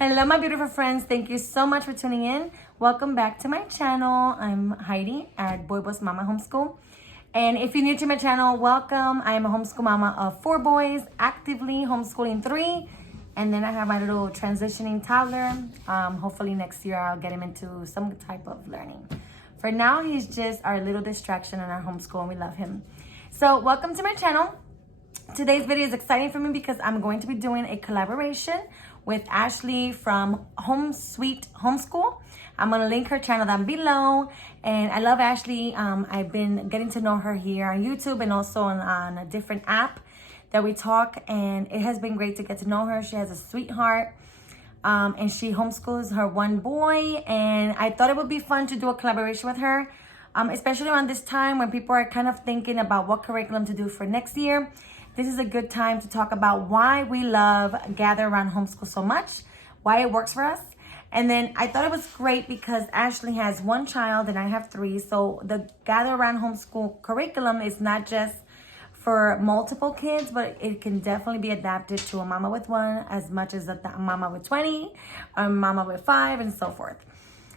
Hello, my beautiful friends. Thank you so much for tuning in. Welcome back to my channel. I'm Heidi at Boyboss Mama Homeschool. And if you're new to my channel, welcome. I am a homeschool mama of 4 boys, actively homeschooling 3. And then I have my little transitioning toddler. Hopefully next year I'll get him into some type of learning. For now, he's just our little distraction in our homeschool and we love him. So welcome to my channel. Today's video is exciting for me because I'm going to be doing a collaboration with Ashlea from Home Sweet Homeschool. I'm gonna link her channel down below. And I love Ashlea. I've been getting to know her here on YouTube and also on a different app that we talk. And it has been great to get to know her. She has a sweetheart. And she homeschools her 1 boy. And I thought it would be fun to do a collaboration with her. Especially around this time when people are kind of thinking about what curriculum to do for next year. This is a good time to talk about why we love Gather Round Homeschool so much, why it works for us. And then I thought it was great because Ashlea has 1 child and I have 3. So the Gather Round Homeschool curriculum is not just for multiple kids, but it can definitely be adapted to a mama with 1 as much as a mama with 20, a mama with 5, and so forth.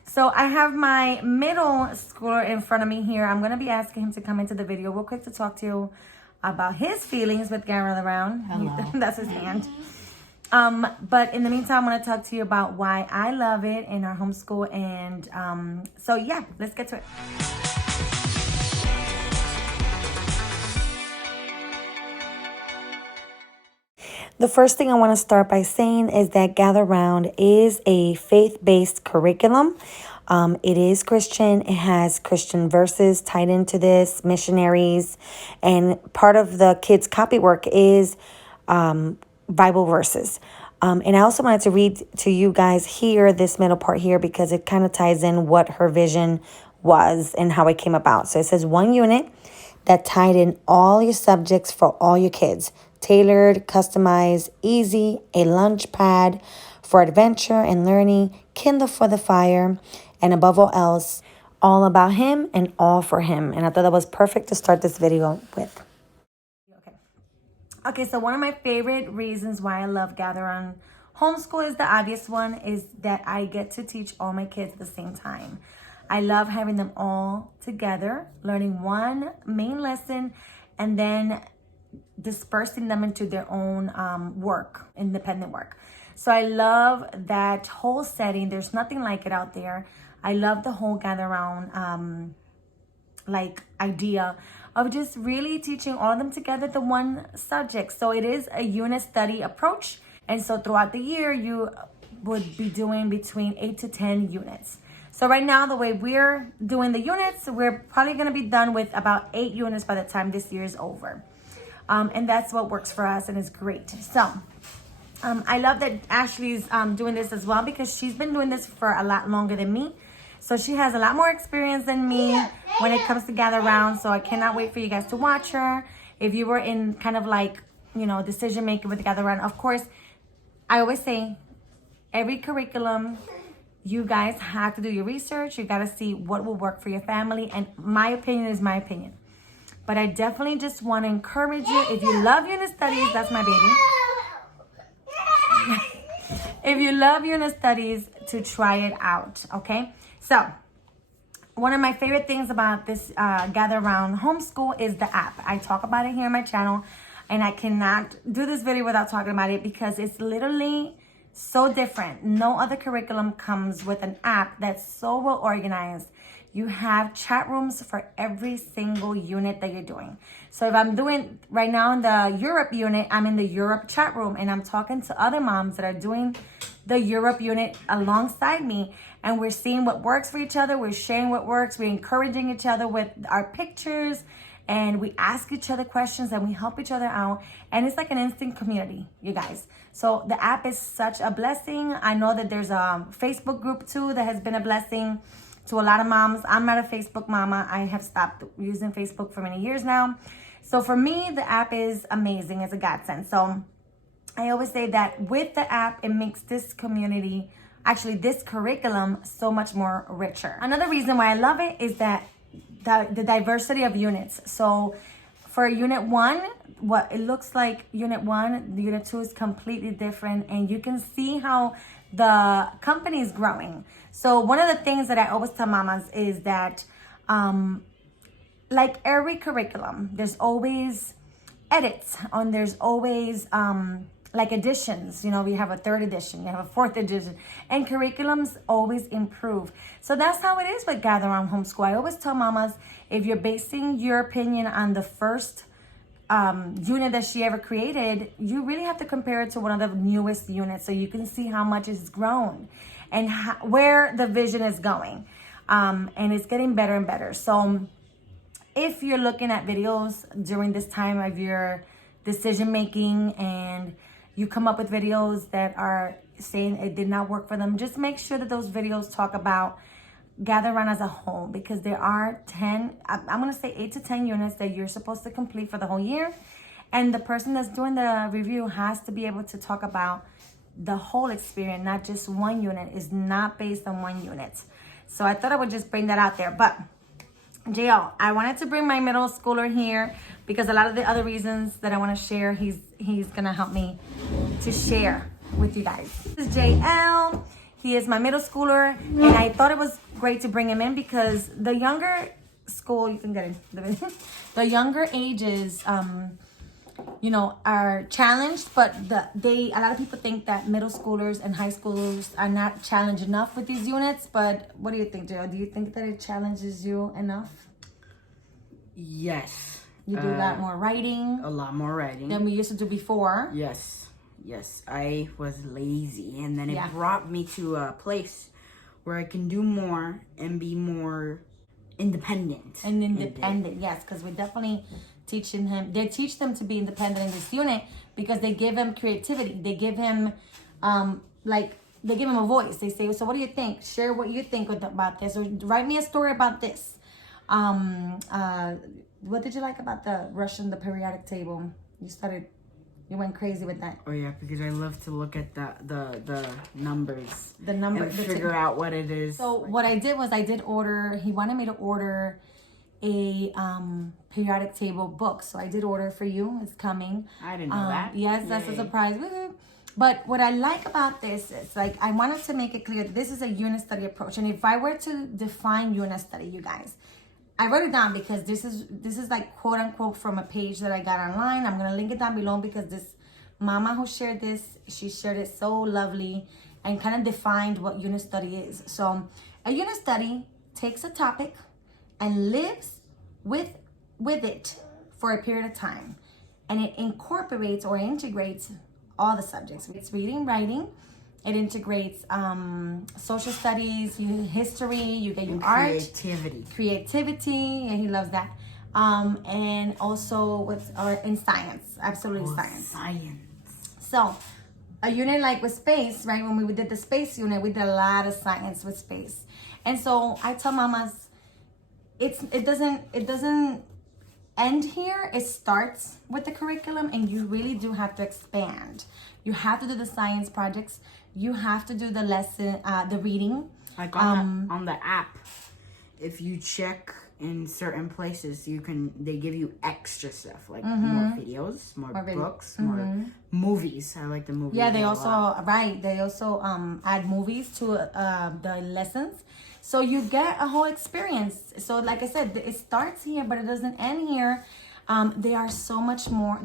So I have my middle schooler in front of me here. I'm going to be asking him to come into the video real quick to talk to you about his feelings with Gather Round. Hello. That's his hand. But in the meantime, I'm going to talk to you about why I love it in our homeschool. And so yeah, let's get to it. The first thing I want to start by saying is that Gather Round is a faith-based curriculum. It is Christian. It has Christian verses tied into this, missionaries, and part of the kids' copywork is Bible verses. And I also wanted to read to you guys here, this middle part here, because it kind of ties in what her vision was and how it came about. So it says 1 unit that tied in all your subjects for all your kids. Tailored, customized, easy, a lunch pad for adventure and learning, Kindle for the fire, and above all else, all about him and all for him. And I thought that was perfect to start this video with. Okay, so one of my favorite reasons why I love Gather Round Homeschool is the obvious one, is that I get to teach all my kids at the same time. I love having them all together, learning 1 main lesson, and then dispersing them into their own work, independent work. So I love that whole setting. There's nothing like it out there. I love the whole Gather Round like idea of just really teaching all of them together the 1 subject. So it is a unit study approach. And so throughout the year, you would be doing between 8 to 10 units. So right now, the way we're doing the units, we're probably going to be done with about 8 units by the time this year is over. And that's what works for us and is great. So I love that Ashlea's doing this as well because she's been doing this for a lot longer than me. So she has a lot more experience than me when it comes to Gather Round. So I cannot wait for you guys to watch her. If you were in kind of like, you know, decision making with Gather Round, of course, I always say every curriculum, you guys have to do your research. You got to see what will work for your family. And my opinion is my opinion. But I definitely just want to encourage you. If you love unit studies, that's my baby. If you love unit studies, to try it out, okay? So, one of my favorite things about this Gather Round Homeschool is the app. I talk about it here on my channel, and I cannot do this video without talking about it because it's literally so different. No other curriculum comes with an app that's so well organized. You have chat rooms for every single unit that you're doing. So if I'm doing right now in the Europe unit, I'm in the Europe chat room and I'm talking to other moms that are doing the Europe unit alongside me. And we're seeing what works for each other. We're sharing what works. We're encouraging each other with our pictures. And we ask each other questions and we help each other out. And it's like an instant community, you guys. So the app is such a blessing. I know that there's a Facebook group too that has been a blessing to a lot of moms. I'm not a Facebook mama. I have stopped using Facebook for many years now. So for me, the app is amazing. It's a godsend. So I always say that with the app, it makes this community, actually this curriculum, so much more richer. Another reason why I love it is that the diversity of units. So for unit 1, what it looks like unit 1, the unit 2 is completely different, and you can see how the company is growing. So one of the things that I always tell mamas is that like every curriculum, there's always edits and there's always like additions. You know, we have a 3rd edition, you have a 4th edition, and curriculums always improve. So that's how it is with Gather Round Homeschool. I always tell mamas, if you're basing your opinion on the first unit that she ever created, you really have to compare it to one of the newest units so you can see how much it's grown and where the vision is going. And it's getting better and better. So if you're looking at videos during this time of your decision making and you come up with videos that are saying it did not work for them, just make sure that those videos talk about Gather Round as a whole, because there are 10, I'm going to say 8 to 10 units that you're supposed to complete for the whole year. And the person that's doing the review has to be able to talk about the whole experience, not just one unit. Is not based on one unit. So I thought I would just bring that out there. But JL, I wanted to bring my middle schooler here because a lot of the other reasons that I want to share, he's going to help me to share with you guys. This is JL. He is my middle schooler, and I thought it was great to bring him in because the younger school, you can get in, the younger ages, you know, are challenged, but a lot of people think that middle schoolers and high schoolers are not challenged enough with these units. But what do you think, Joe? Do you think that it challenges you enough? Yes. You do a lot more writing. A lot more writing than we used to do before. Yes, I was lazy, and then it brought me to a place where I can do more and be more independent. Yes, because we're definitely teaching him. They teach them to be independent in this unit because they give him creativity. They give him, they give him a voice. They say, so what do you think? Share what you think about this, or write me a story about this. What did you like about the periodic table? You went crazy with that. Oh yeah, because I love to look at the numbers. The number. And figure out what it is. So what I did was he wanted me to order a periodic table book. So I did order for you. It's coming. I didn't know that. Yes, that's a surprise. Woo-hoo. But what I like about this is, like, I wanted to make it clear that this is a unit study approach. And if I were to define unit study, you guys, I wrote it down because this is like quote unquote from a page that I got online. I'm gonna link it down below because this mama who shared this, she shared it so lovely and kind of defined what unit study is. So a unit study takes a topic and lives with it for a period of time, and it incorporates or integrates all the subjects. It's reading, writing. It integrates social studies, history, you get your art. Creativity, and he loves that. And also what's art and science, absolutely science. So a unit like with space, right? When we did the space unit, we did a lot of science with space. And so I tell mamas, it doesn't end here. It starts with the curriculum, and you really do have to expand. You have to do the science projects. You have to do the lesson, the reading. Like on the app, if you check in certain places, they give you extra stuff, like more videos, more books, more movies. I like the movies. Yeah, they also add movies to the lessons. So you get a whole experience. So like I said, it starts here, but it doesn't end here. There's so much more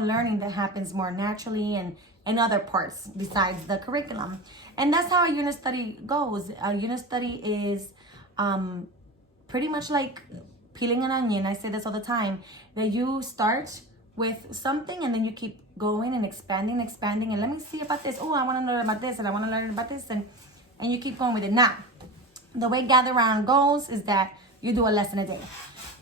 learning that happens more naturally and in other parts besides the curriculum. And that's how a unit study goes. A unit study is pretty much like peeling an onion. I say this all the time, that you start with something and then you keep going and expanding, and let me see about this. Oh, I want to learn about this, and I want to learn about this, and you keep going with it. Now, the way Gather Round goes is that you do a lesson a day.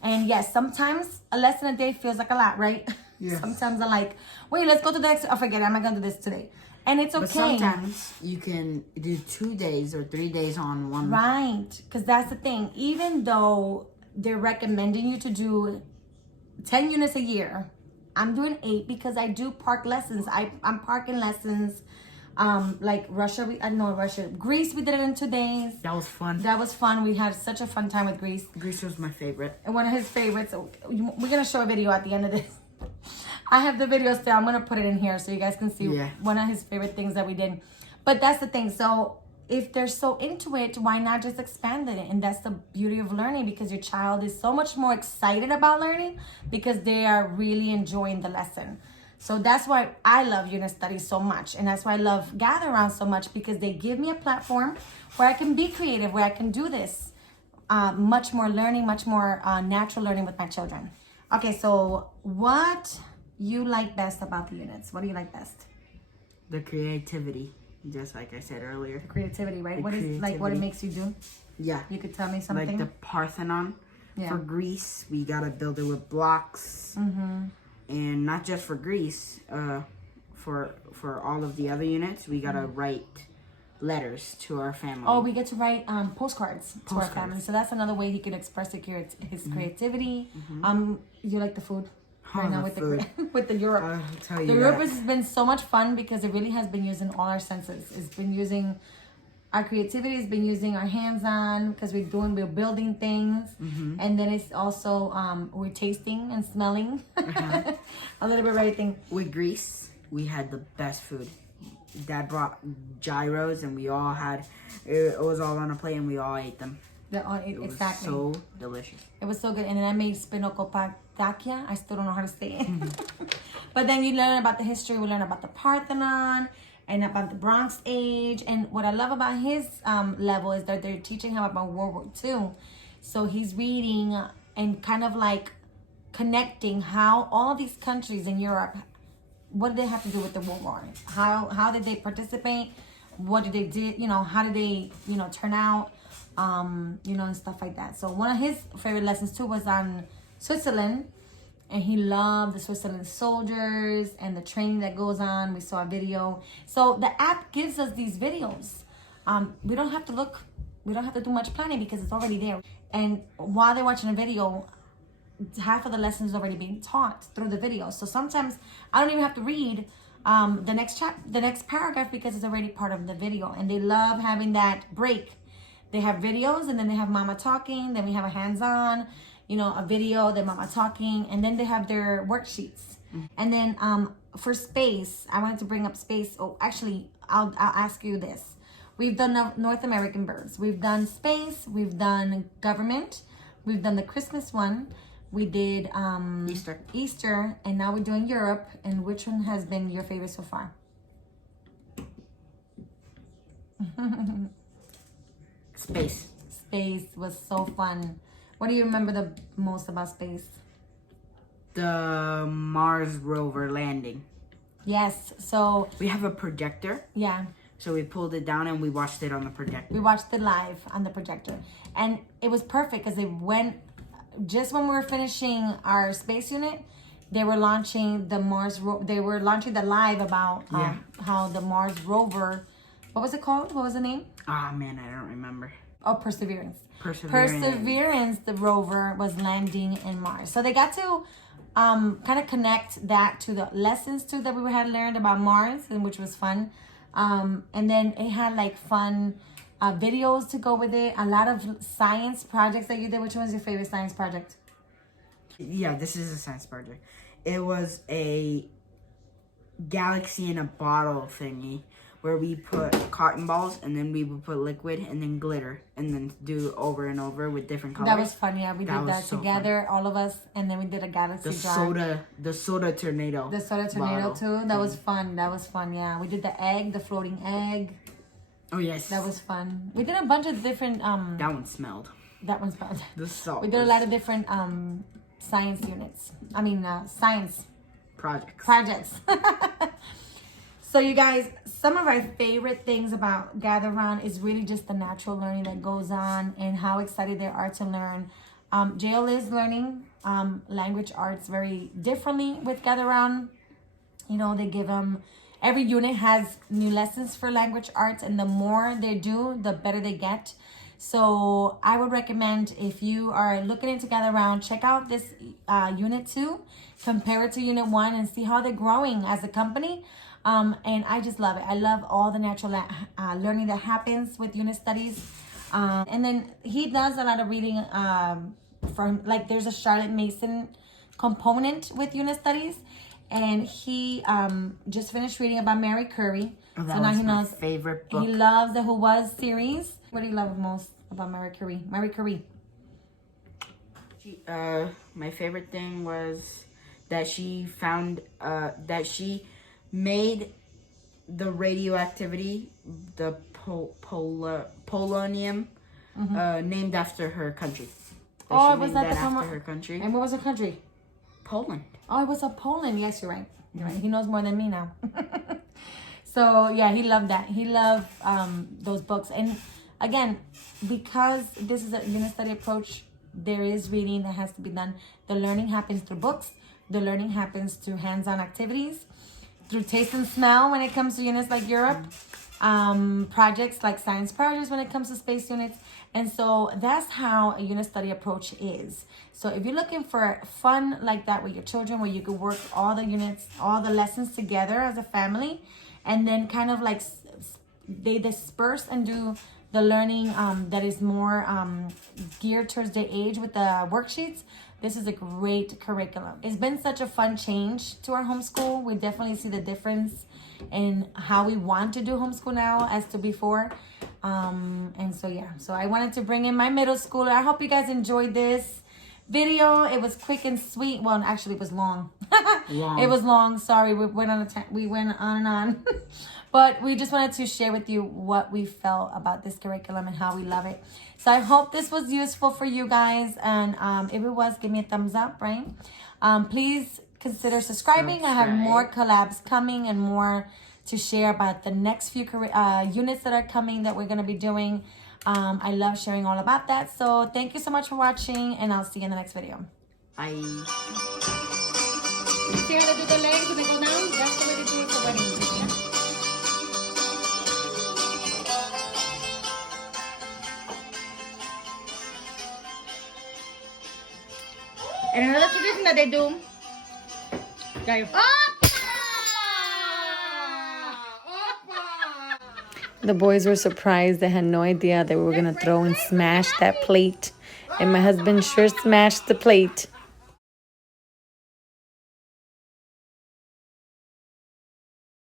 And yes, sometimes a lesson a day feels like a lot, right? Yes. Sometimes I'm like, wait, let's go to the next. Oh, forget it. I'm not going to do this today. And it's okay. But sometimes you can do 2 days or 3 days on one. Right. Because that's the thing. Even though they're recommending you to do 10 units a year, I'm doing 8 because I do park lessons. I'm parking lessons. Like Greece, we did it in 2 days. That was fun. We had such a fun time with Greece. Greece was my favorite. And one of his favorites. We're going to show a video at the end of this. I have the video still. I'm going to put it in here so you guys can see one of his favorite things that we did. But that's the thing. So if they're so into it, why not just expand it? And that's the beauty of learning, because your child is so much more excited about learning because they are really enjoying the lesson. So that's why I love unit studies so much. And that's why I love Gather Round so much, because they give me a platform where I can be creative, where I can do this. Much more learning, much more natural learning with my children. Okay, so what you like best about the units? What do you like best? The creativity. Just like I said earlier. The creativity, right? What is like what it makes you do? Yeah. You could tell me something? Like the Parthenon for Greece. We got to build it with blocks. And not just for Greece. For all of the other units, we got to write letters to our family. Oh, we get to write postcards to our family. So that's another way he can express his creativity. You like the food? Right now with the Europe. I'll tell you, the Europe has been so much fun because it really has been using all our senses. It's been using our creativity. It's been using our hands on, because we're building things, and then it's also we're tasting and smelling a little bit of everything. With Greece, we had the best food. Dad brought gyros, and we all had it was all on a plate, and we all ate them. It was so delicious. It was so good. And then I made spinokopatakia. I still don't know how to say it. But then you learn about the history. We learn about the Parthenon and about the Bronze Age. And what I love about his level is that they're teaching him about World War II. So he's reading and kind of like connecting how all these countries in Europe, what did they have to do with the World War? How did they participate? What did they do? How did they, turn out? And stuff like that. So one of his favorite lessons too was on Switzerland, and he loved the Switzerland soldiers and the training that goes on. We saw a video. So the app gives us these videos. We don't have to look. We don't have to do much planning because it's already there. And while they're watching a video, half of the lesson is already being taught through the video. So sometimes I don't even have to read the next paragraph, because it's already part of the video. And they love having that break. They have videos, and then they have mama talking. Then we have a hands-on, a video, then mama talking, and then they have their worksheets. And then for space, I wanted to bring up space. Oh, actually, I'll ask you this. We've done North American birds. We've done space. We've done government. We've done the Christmas one. We did Easter, and now we're doing Europe. And which one has been your favorite so far? Space. Space was so fun. What do you remember the most about space? The Mars rover landing. Yes. So we have a projector. Yeah. So we pulled it down and we watched it on the projector. We watched it live on the projector. And it was perfect because they went, just when we were finishing our space unit, they were launching the Mars, they were launching the live about how the Mars rover, what was it called? What was the name? Ah, man, I don't remember. Oh, Perseverance. Perseverance, the rover, was landing in Mars. So they got to kind of connect that to the lessons too that we had learned about Mars, and which was fun. And then it had like fun videos to go with it. A lot of science projects that you did. Which one was your favorite science project? Yeah, this is a science project. It was a galaxy in a bottle thingy where we put cotton balls and then we would put liquid and then glitter and then do over and over with different colors. That was fun, yeah. We did that together, all of us, and then we did a galaxy jar. The soda tornado. The soda tornado too. That was fun. That was fun, yeah. We did the egg, the floating egg. Oh yes. That was fun. We did a bunch of different That one smelled. That one smelled. The salt. We did a lot of different science units. I mean science projects. So you guys, some of our favorite things about Gather Round is really just the natural learning that goes on and how excited they are to learn. JL is learning language arts very differently with Gather Round. You know, they give them, every unit has new lessons for language arts, and the more they do, the better they get. So I would recommend, if you are looking into Gather Round, check out this unit 2, compare it to unit 1, and see how they're growing as a company. And I just love it. I love all the natural learning that happens with unit studies. And then he does a lot of reading from, like, there's a Charlotte Mason component with unit studies. and he just finished reading about Mary Curie. Oh, that so now was he my knows. favorite book. He loves the Who Was series. What do you love most about Mary Curie? Mary Curie. My favorite thing was that she found that she made the radioactivity, the polonium, named after her country. Was that the after her country? And what was her country? Poland. Oh, it was a Poland. Yes, you're right. You're right. He knows more than me now. So yeah, he loved that. He loved those books. And again, because this is a unit study approach, there is reading that has to be done. The learning happens through books. The learning happens through hands-on activities, through taste and smell when it comes to units like Europe, projects like science projects when it comes to space units. And so that's how a unit study approach is. So if you're looking for fun like that with your children, where you could work all the units, all the lessons together as a family, and then kind of like they disperse and do the learning that is more geared towards their age with the worksheets, this is a great curriculum. It's been such a fun change to our homeschool. We definitely see the difference in how we want to do homeschool now as to before. And so, yeah. So I wanted to bring in my middle schooler. I hope you guys enjoyed this video. It was quick and sweet. Well, actually, it was long. It was long. Sorry, we went on and on. But we just wanted to share with you what we felt about this curriculum and how we love it. So I hope this was useful for you guys. And if it was, give me a thumbs up, right? Please consider subscribing. I have more collabs coming and more to share about the next few units that are coming that we're going to be doing. I love sharing all about that. So thank you so much for watching, and I'll see you in the next video. Bye. See how they do the legs when they go down? That's the way they do it for weddings. And another tradition that they do. The boys were surprised. They had no idea that we were going to throw and smash that plate. And my husband sure smashed the plate.